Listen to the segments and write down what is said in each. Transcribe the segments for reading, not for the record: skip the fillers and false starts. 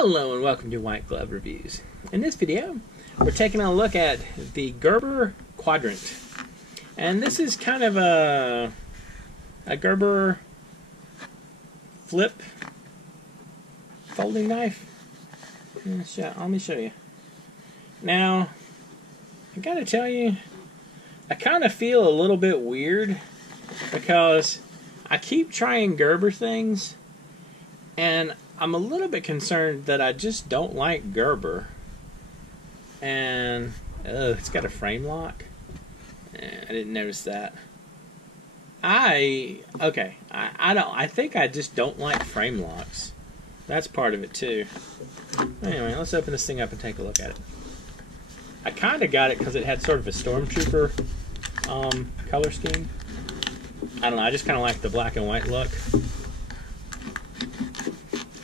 Hello and welcome to White Glove Reviews. In this video, we're taking a look at the Gerber Quadrant. And this is kind of a Gerber flip folding knife. Let me show you. Now, I gotta tell you, I kind of feel a little bit weird because I keep trying Gerber things and I'm a little bit concerned that I just don't like Gerber. And it's got a frame lock. I didn't notice that. I think I just don't like frame locks. That's part of it too. Anyway, let's open this thing up and take a look at it. I kind of got it because it had sort of a Stormtrooper color scheme. I don't know, I just kind of like the black and white look.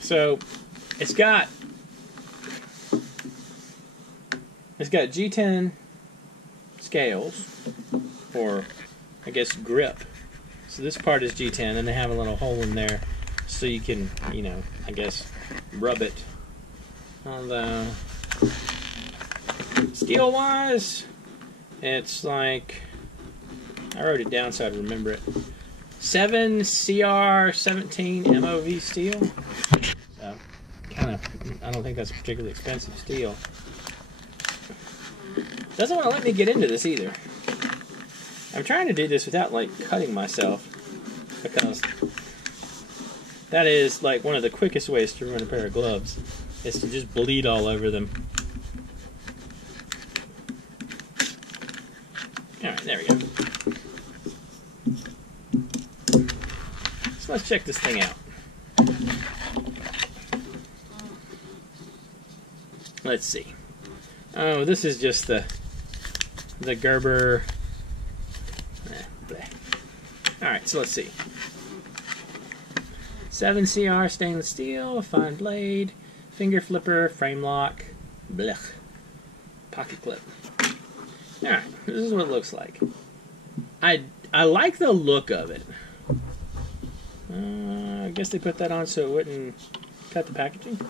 So, it's got G10 scales, or I guess grip. So this part is G10, and they have a little hole in there so you can, I guess, rub it. Although, steel-wise, it's like, I wrote it down so I'd remember it. 7CR17 MOV steel. So, I don't think that's a particularly expensive steel. Doesn't want to let me get into this either. I'm trying to do this without, cutting myself, because that is, one of the quickest ways to ruin a pair of gloves, is to just bleed all over them. Alright, there we go. So let's check this thing out. Let's see. Oh, this is just the Gerber. Alright, so let's see. 7CR stainless steel, fine blade, finger flipper, frame lock, blech, pocket clip. Alright, this is what it looks like. I like the look of it. I guess they put that on so it wouldn't cut the packaging.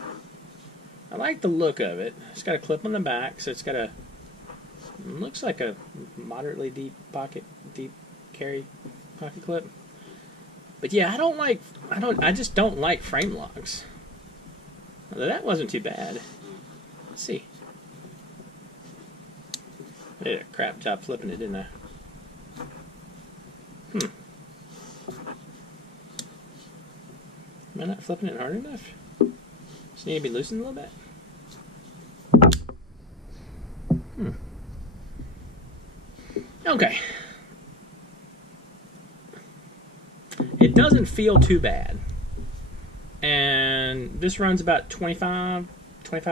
I like the look of it. It's got a clip on the back, so it's got a, looks like a moderately deep carry pocket clip. But yeah, I just don't like frame locks. Although that wasn't too bad. Let's see. I did a crap job flipping it, didn't I? Am I not flipping it hard enough? Just need to be loosened a little bit. Okay. It doesn't feel too bad. And this runs about 25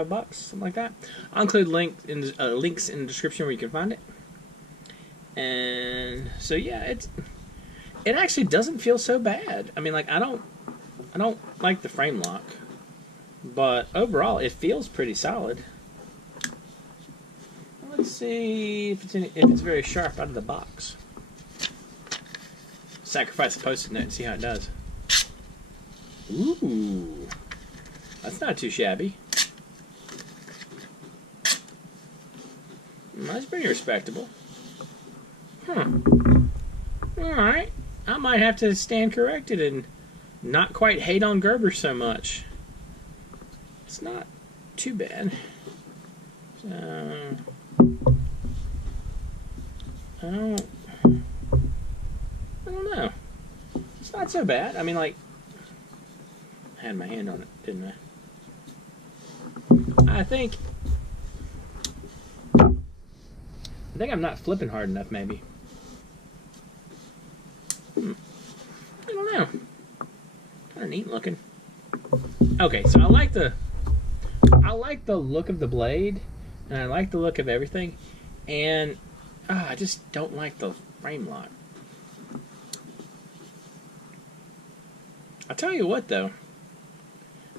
bucks, something like that. I'll include links in the description where you can find it. And so yeah, it actually doesn't feel so bad. I mean, I don't like the frame lock, but overall it feels pretty solid. Let's see if it's very sharp out of the box. Sacrifice the post-it note and see how it does. Ooh, that's not too shabby. That's pretty respectable. Alright, I might have to stand corrected and not quite hate on Gerber so much. It's not too bad. I don't know. It's not so bad. I mean, I had my hand on it, didn't I? I think I'm not flipping hard enough, maybe. I don't know. Kind of neat looking. Okay, so I like the look of the blade, and I like the look of everything, and I just don't like the frame lock. I'll tell you what, though.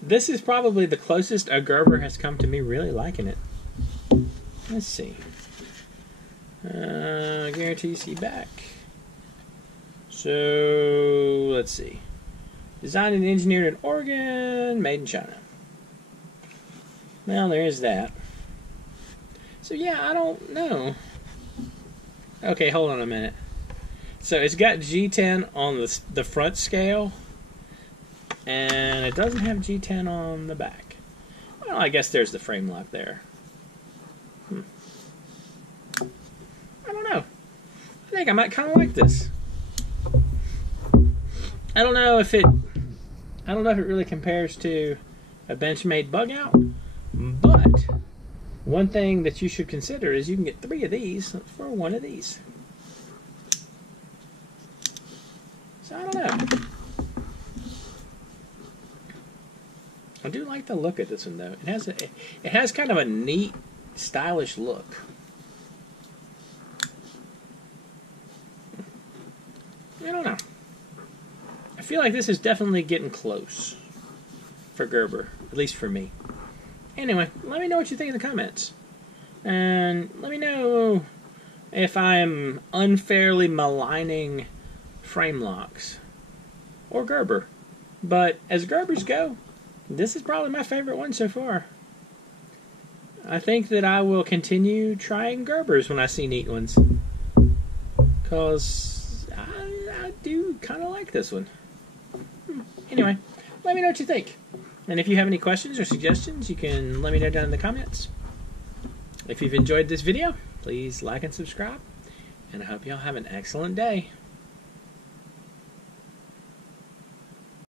This is probably the closest a Gerber has come to me really liking it. Let's see. Guarantee see back. So, let's see. Designed and engineered in Oregon, made in China. Well, there is that. So yeah, I don't know. Okay, hold on a minute. So it's got G10 on the front scale, and it doesn't have G10 on the back. Well, I guess there's the frame lock there. I don't know. I think I might kind of like this. I don't know if it really compares to a Benchmade bug out, but one thing that you should consider is you can get 3 of these for 1 of these. So I don't know. I do like the look of this one though. It has kind of a neat, stylish look. I don't know. I feel like this is definitely getting close for Gerber, at least for me. Anyway, let me know what you think in the comments. And let me know if I'm unfairly maligning frame locks or Gerber. But as Gerbers go, this is probably my favorite one so far. I think that I will continue trying Gerbers when I see neat ones, because I do kind of like this one. Anyway, let me know what you think. And if you have any questions or suggestions, you can let me know down in the comments. If you've enjoyed this video, please like and subscribe. And I hope y'all have an excellent day.